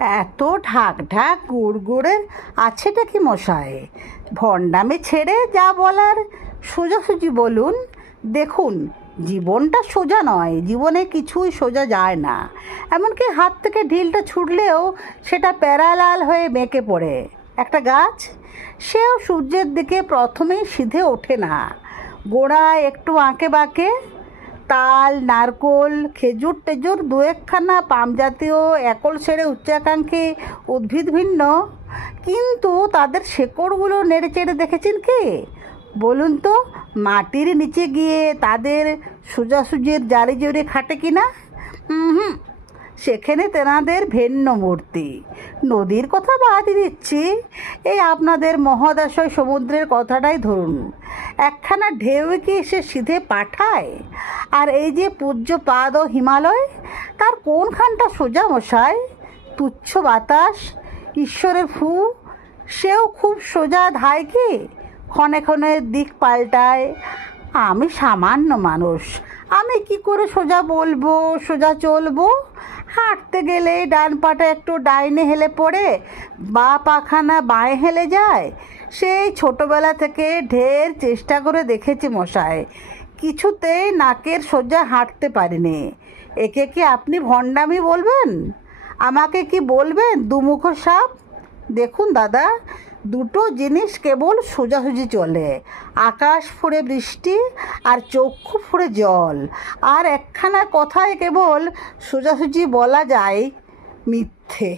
এত ঢাক ঢাক গুড়গুড়ের আছেটা কি মশাই? ভণ্ডামি ছেড়ে যা বলার সোজাসুজি বলুন। দেখুন, জীবনটা সোজা নয়, জীবনে কিছুই সোজা যায় না। এমনকি হাত থেকে ঢিলটা ছুটলেও সেটা প্যারালাল হয়ে বেঁকে পড়ে। একটা গাছ, সেও সূর্যের দিকে প্রথমেই সিধে ওঠে না, গোড়ায় একটু আঁকে বাঁকে। তাল, নারকোল, খেজুর টেজুর দু একখানা পাম জাতীয় একল সেরে উচ্চাকাঙ্ক্ষী উদ্ভিদ ভিন্ন, কিন্তু তাদের শেকড়গুলো নেড়ে চেড়ে দেখেছেন কি? বলুন তো, মাটির নিচে গিয়ে তাদের সোজাসুজির জারি জড়ি খাটে কি না? হুম, সেখানে তেনাদের ভিন্ন মূর্তি। নদীর কথা বাদই দিচ্ছি, এই আপনাদের মহদাশয় সমুদ্রের কথাটাই ধরুন। একখানা ঢেউ কি সে সিধে পাঠায়? আর এই যে পূজ্যপাদ ও হিমালয়, তার কোনখানটা সোজা মশাই? তুচ্ছ বাতাস, ঈশ্বরের ফু, সেও খুব সোজা ধায় কি? ক্ষণে ক্ষণে দিক পাল্টায়। আমি সামান্য মানুষ, আমি কি করে সোজা বলবো, সোজা চলবো? হাঁটতে গেলে ডান পাটা একটু ডাইনে হেলে পড়ে, বা পাখানা বাঁয়ে হেলে যায়। সেই ছোটোবেলা থেকে ঢের চেষ্টা করে দেখেছি মশাই, কিছুতেই নাকের সোজা হাঁটতে পারিনি। একে কি আপনি ভণ্ডামি বলবেন? আমাকে কি বলবেন দুমুখ সাপ? দেখুন দাদা, দুটো জিনিস কেবল সোজাসুজি চলে, আকাশ ফুঁড়ে বৃষ্টি আর চক্ষু ফুঁড়ে জল। আর একখানা কথায় কেবল সোজাসুজি বলা যায় মিথ্যে।